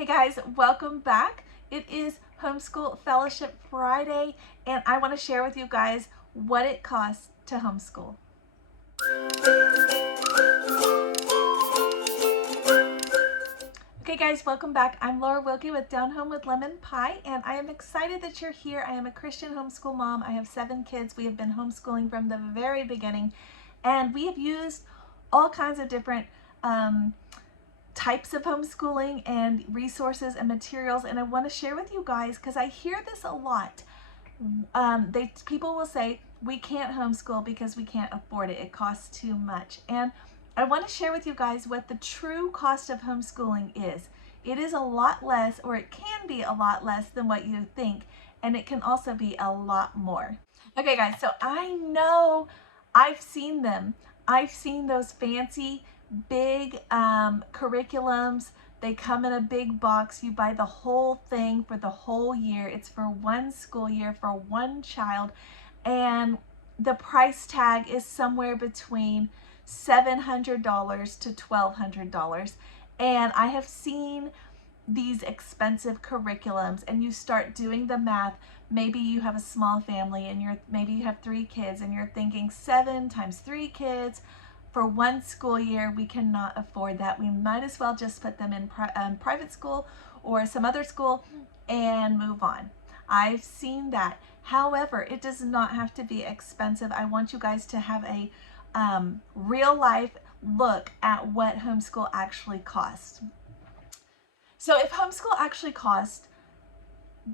Hey guys, welcome back. It is Homeschool Fellowship Friday, and I want to share with you guys what it costs to homeschool. Okay guys, welcome back. I'm Laura Wilkie with Down Home with Lemon Pie, and I am excited that you're here. I am a Christian homeschool mom. I have 7 kids. We have been homeschooling from the very beginning, and we have used all kinds of different types of homeschooling and resources and materials, and I want to share with you guys because I hear this a lot. People will say we can't homeschool because we can't afford it. It costs too much. And I want to share with you guys what the true cost of homeschooling is. It is a lot less, or it can be a lot less than what you think, and it can also be a lot more. Okay guys, so I know I've seen them. I've seen those fancy big curriculums. They come in a big box. You buy the whole thing for the whole year. It's for one school year for one child, and the price tag is somewhere between $700 to $1,200. And I have seen these expensive curriculums, and you start doing the math. Maybe you have a small family and maybe you have 3 kids and you're thinking 7 times 3 kids for one school year. We cannot afford that. We might as well just put them in private school or some other school and move on. I've seen that. However, it does not have to be expensive. I want you guys to have a real life look at what homeschool actually costs. So if homeschool actually costs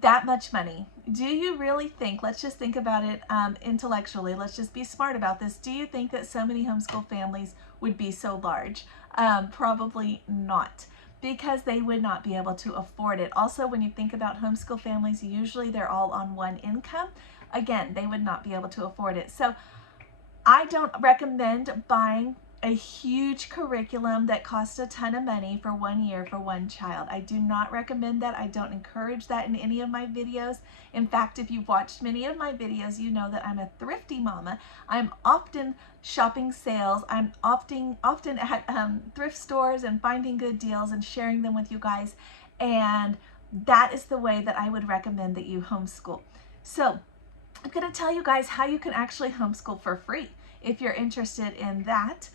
that much money, do you really think, let's just think about it intellectually, let's just be smart about this, do you think that so many homeschool families would be so large? Probably not, because they would not be able to afford it. Also, when you think about homeschool families, usually they're all on one income. Again, they would not be able to afford it. So I don't recommend buying a huge curriculum that costs a ton of money for 1 year for one child. I do not recommend that. I don't encourage that in any of my videos. In fact, if you've watched many of my videos, you know that I'm a thrifty mama. I'm often shopping sales. I'm often at thrift stores and finding good deals and sharing them with you guys. And that is the way that I would recommend that you homeschool. So I'm going to tell you guys how you can actually homeschool for free if you're interested in that.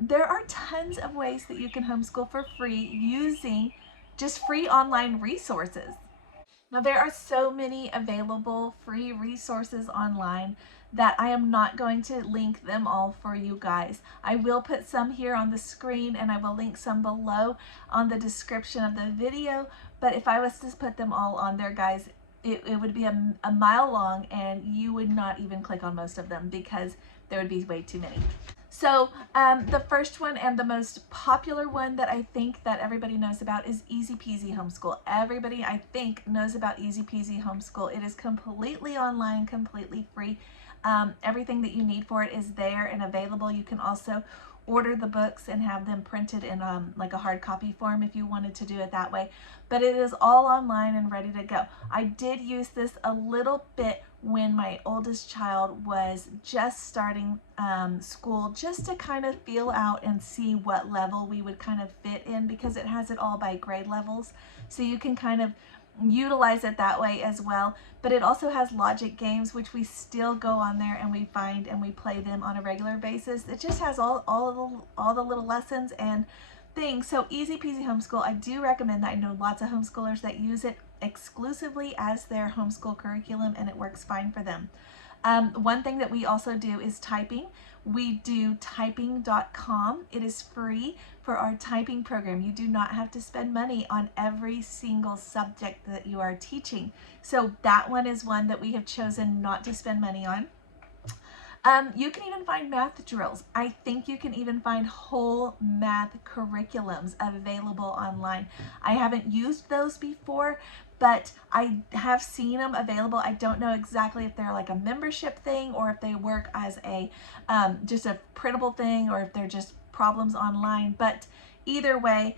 There are tons of ways that you can homeschool for free using just free online resources. Now, there are so many available free resources online that I am not going to link them all for you guys. I will put some here on the screen, and I will link some below on the description of the video, but if I was to put them all on there, guys, it would be a mile long, and you would not even click on most of them because there would be way too many. So the first one and the most popular one that I think that everybody knows about is Easy Peasy Homeschool. Everybody, I think, knows about Easy Peasy Homeschool. It is completely online, completely free. Everything that you need for it is there and available. You can also order the books and have them printed in like a hard copy form if you wanted to do it that way. But it is all online and ready to go. I did use this a little bit when my oldest child was just starting school, just to kind of feel out and see what level we would kind of fit in, because it has it all by grade levels. So you can kind of utilize it that way as well. But it also has logic games, which we still go on there and we find and we play them on a regular basis. It just has all the little lessons and things. So Easy Peasy Homeschool, I do recommend that. I know lots of homeschoolers that use it exclusively as their homeschool curriculum, and it works fine for them. One thing that we also do is typing. We do Typingcom. It is free for our typing program. You do not have to spend money on every single subject that you are teaching. So that one is one that we have chosen not to spend money on. You can even find math drills. I think you can even find whole math curriculums available online. I haven't used those before, but I have seen them available. I don't know exactly if they're like a membership thing or if they work as a just a printable thing, or if they're just problems online. But either way,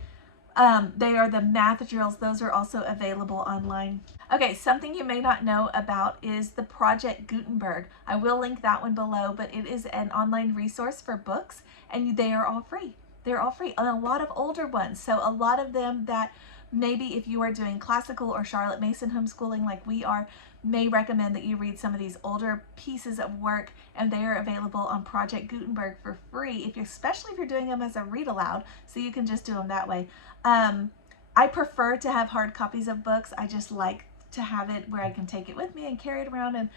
they are the math drills. Those are also available online. Okay, something you may not know about is the Project Gutenberg. I will link that one below, but it is an online resource for books, and they are all free. They're all free, and a lot of older ones. So a lot of them that maybe if you are doing classical or Charlotte Mason homeschooling like we are, may recommend that you read some of these older pieces of work, and they are available on Project Gutenberg for free, especially if you're doing them as a read aloud, so you can just do them that way. I prefer to have hard copies of books. I just like to have it where I can take it with me and carry it around and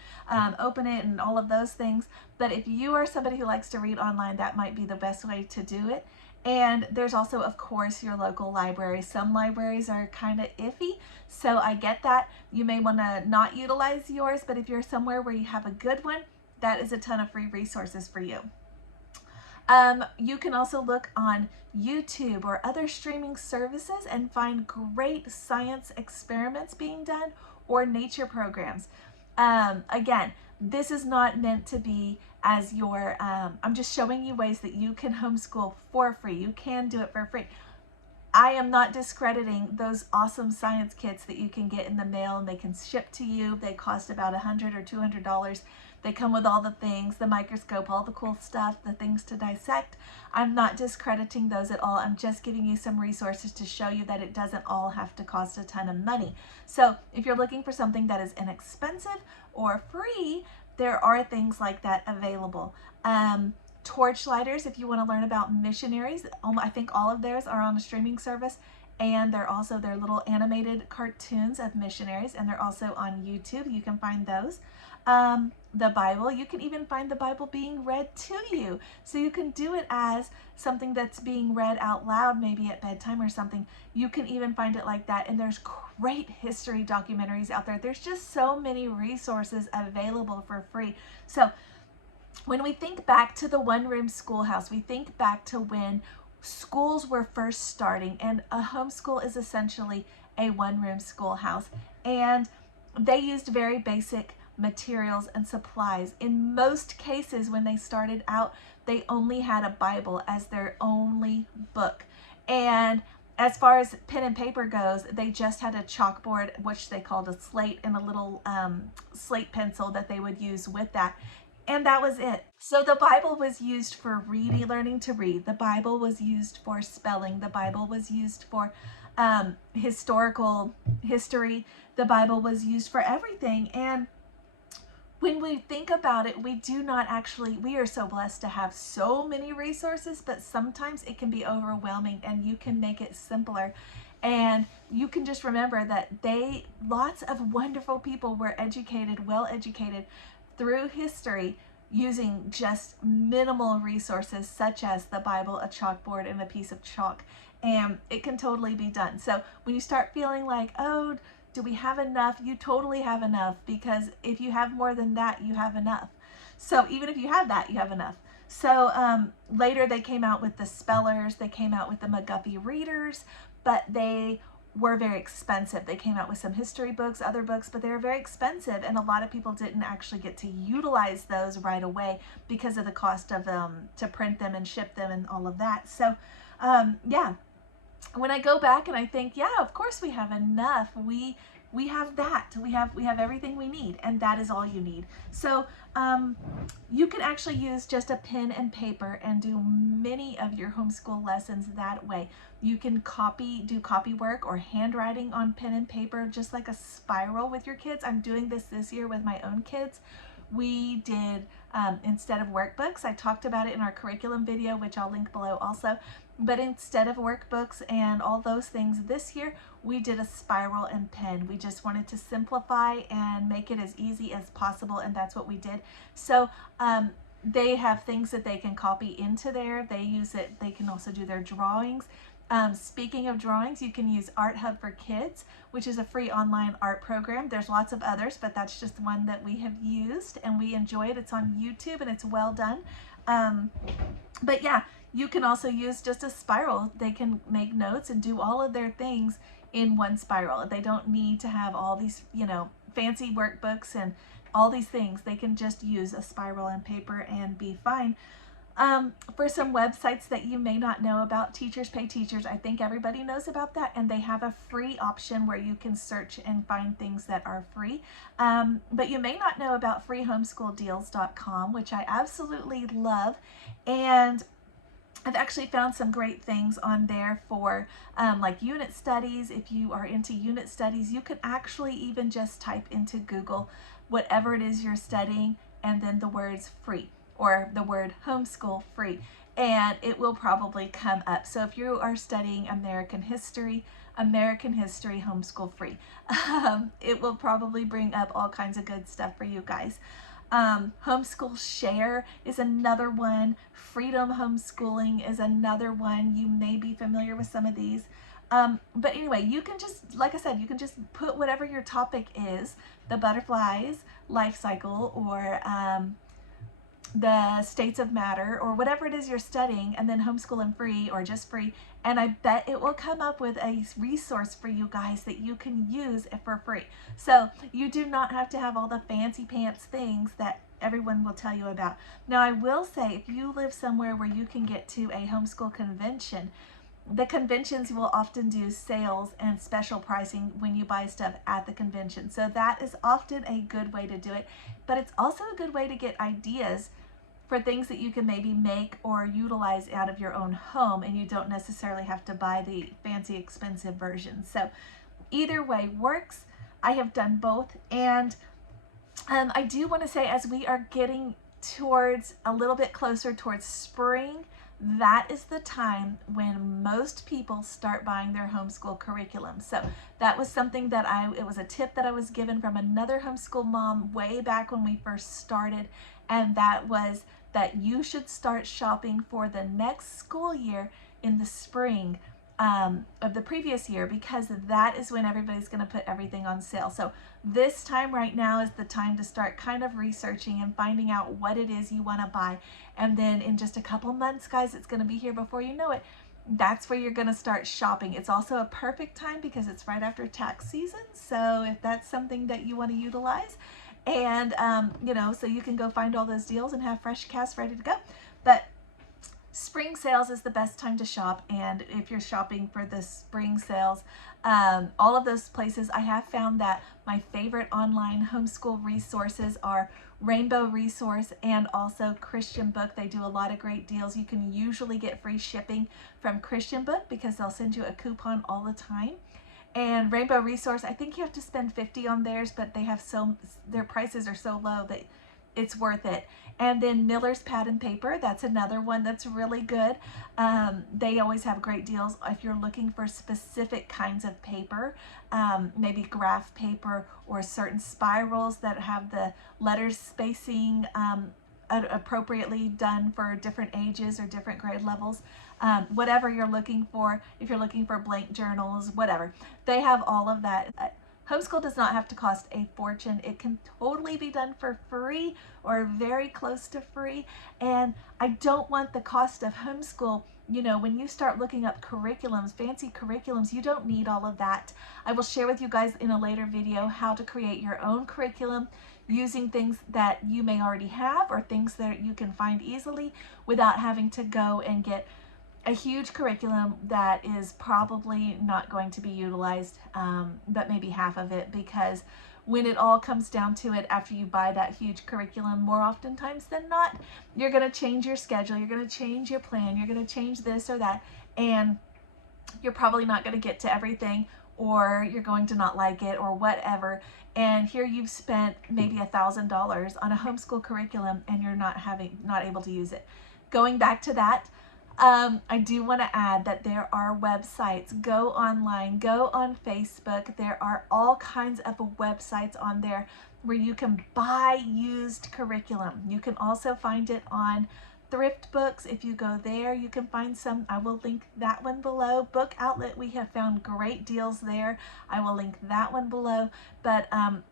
open it and all of those things. But if you are somebody who likes to read online, that might be the best way to do it. And there's also, of course, your local library. Some libraries are kind of iffy, so I get that. You may want to not utilize yours, but if you're somewhere where you have a good one, that is a ton of free resources for you. You can also look on YouTube or other streaming services and find great science experiments being done or nature programs. Again, this is not meant to be as your, I'm just showing you ways that you can homeschool for free. You can do it for free. I am not discrediting those awesome science kits that you can get in the mail and they can ship to you. They cost about $100 or $200. They come with all the things, the microscope, all the cool stuff, the things to dissect. I'm not discrediting those at all. I'm just giving you some resources to show you that it doesn't all have to cost a ton of money. So if you're looking for something that is inexpensive or free, there are things like that available. Torchlighters, if you want to learn about missionaries, I think all of theirs are on a streaming service, and they're also their little animated cartoons of missionaries, and they're also on YouTube. You can find those. The Bible, you can even find the Bible being read to you, so you can do it as something that's being read out loud, maybe at bedtime or something. You can even find it like that, and there's great history documentaries out there. There's just so many resources available for free. So when we think back to the one-room schoolhouse, we think back to when schools were first starting, and a homeschool is essentially a one-room schoolhouse, and they used very basic materials and supplies. In most cases, when they started out, they only had a Bible as their only book. And as far as pen and paper goes, they just had a chalkboard, which they called a slate, and a little slate pencil that they would use with that. And that was it. So the Bible was used for learning to read. The Bible was used for spelling. The Bible was used for historical history. The Bible was used for everything. And when we think about it, we are so blessed to have so many resources, but sometimes it can be overwhelming, and you can make it simpler. And you can just remember that lots of wonderful people were educated, well educated through history, using just minimal resources such as the Bible, a chalkboard, and a piece of chalk. And it can totally be done. So when you start feeling like, oh, do we have enough? You totally have enough, because if you have more than that, you have enough. So even if you have that, you have enough. So later they came out with the spellers, they came out with the McGuffey readers, but they were very expensive. They came out with some history books, other books, but they were very expensive, and a lot of people didn't actually get to utilize those right away because of the cost of to print them and ship them and all of that. So yeah, when I go back and I think, yeah, of course we have enough. We have that. We have everything we need, and that is all you need. So you can actually use just a pen and paper and do many of your homeschool lessons that way. You can do copy work or handwriting on pen and paper, just like a spiral with your kids. I'm doing this year with my own kids. We did, instead of workbooks, I talked about it in our curriculum video, which I'll link below also, but instead of workbooks and all those things this year, we did a spiral and pen. We just wanted to simplify and make it as easy as possible, and that's what we did. So they have things that they can copy into there. They use it. They can also do their drawings. Speaking of drawings, you can use Art Hub for Kids, which is a free online art program. There's lots of others, but that's just one that we have used and we enjoy it. It's on YouTube and it's well done. But yeah, you can also use just a spiral. They can make notes and do all of their things in one spiral. They don't need to have all these, fancy workbooks and all these things. They can just use a spiral and paper and be fine. For some websites that you may not know about, Teachers Pay Teachers, I think everybody knows about that, and they have a free option where you can search and find things that are free. But you may not know about freehomeschooldeals.com, which I absolutely love. And I've actually found some great things on there for like unit studies. If you are into unit studies, you can actually even just type into Google whatever it is you're studying and then the words free or the word homeschool free, and it will probably come up. So if you are studying American history homeschool free, it will probably bring up all kinds of good stuff for you guys. Homeschool Share is another one. Freedom Homeschooling is another one. You may be familiar with some of these. But anyway, you can just, like I said, you can just put whatever your topic is, the butterflies life cycle, or the states of matter, or whatever it is you're studying, and then homeschool and free or just free, and I bet it will come up with a resource for you guys that you can use for free. So you do not have to have all the fancy pants things that everyone will tell you about. Now I will say, if you live somewhere where you can get to a homeschool convention, the conventions will often do sales and special pricing when you buy stuff at the convention. So that is often a good way to do it, but it's also a good way to get ideas for things that you can maybe make or utilize out of your own home, and you don't necessarily have to buy the fancy expensive version. So either way works. I have done both, and I do want to say, as we are getting towards a little bit closer towards spring, that is the time when most people start buying their homeschool curriculum. So that was something that it was a tip that I was given from another homeschool mom way back when we first started, and that was that you should start shopping for the next school year in the spring of the previous year, because that is when everybody's going to put everything on sale. So this time right now is the time to start kind of researching and finding out what it is you want to buy. And then in just a couple months, guys, it's going to be here before you know it. That's where you're going to start shopping. It's also a perfect time because it's right after tax season. So if that's something that you want to utilize, and you know, so you can go find all those deals and have fresh cash ready to go. But spring sales is the best time to shop, and if you're shopping for the spring sales, all of those places, I have found that my favorite online homeschool resources are Rainbow Resource and also Christian Book. They do a lot of great deals. You can usually get free shipping from Christian Book because they'll send you a coupon all the time. And Rainbow Resource, I think you have to spend $50 on theirs, but they have their prices are so low that it's worth it. And then Miller's Pad and Paper, that's another one that's really good. They always have great deals if you're looking for specific kinds of paper, maybe graph paper or certain spirals that have the letters spacing appropriately done for different ages or different grade levels. Whatever you're looking for, if you're looking for blank journals, whatever, they have all of that. Homeschool does not have to cost a fortune. It can totally be done for free or very close to free. And I don't want the cost of homeschool, you know, when you start looking up curriculums, fancy curriculums, you don't need all of that. I will share with you guys in a later video how to create your own curriculum using things that you may already have or things that you can find easily without having to go and get a huge curriculum that is probably not going to be utilized, but maybe half of it, because when it all comes down to it, after you buy that huge curriculum, more oftentimes than not, you're going to change your schedule, you're going to change your plan, you're going to change this or that, and you're probably not going to get to everything, or you're going to not like it or whatever. And here you've spent maybe $1,000 on a homeschool curriculum and you're not able to use it. Going back to that, I do want to add that there are websites. Go online, go on Facebook. There are all kinds of websites on there where you can buy used curriculum. You can also find it on Thrift Books. If you go there, you can find some. I will link that one below. Book Outlet, we have found great deals there. I will link that one below. But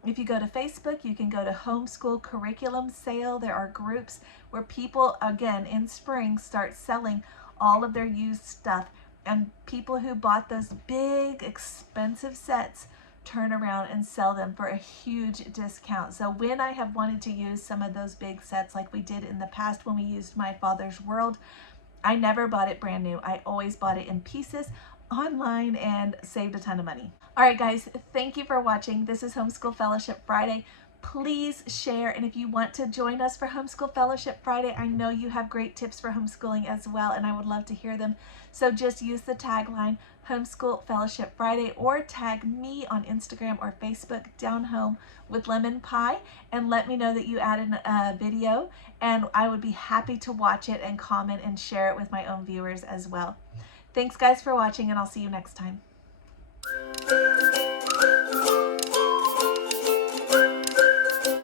if you go to Facebook, you can go to Homeschool Curriculum Sale. There are groups where people, again, in spring, start selling all of their used stuff. And people who bought those big, expensive sets turn around and sell them for a huge discount. So when I have wanted to use some of those big sets like we did in the past when we used My Father's World, I never bought it brand new. I always bought it in pieces online and saved a ton of money. All right, guys, thank you for watching. This is Homeschool Fellowship Friday. Please share, and if you want to join us for Homeschool Fellowship Friday, I know you have great tips for homeschooling as well, and I would love to hear them. So just use the tagline Homeschool Fellowship Friday, or tag me on Instagram or Facebook, Down Home with Lemon Pie, and let me know that you added a video, and I would be happy to watch it and comment and share it with my own viewers as well. Thanks guys for watching, and I'll see you next time.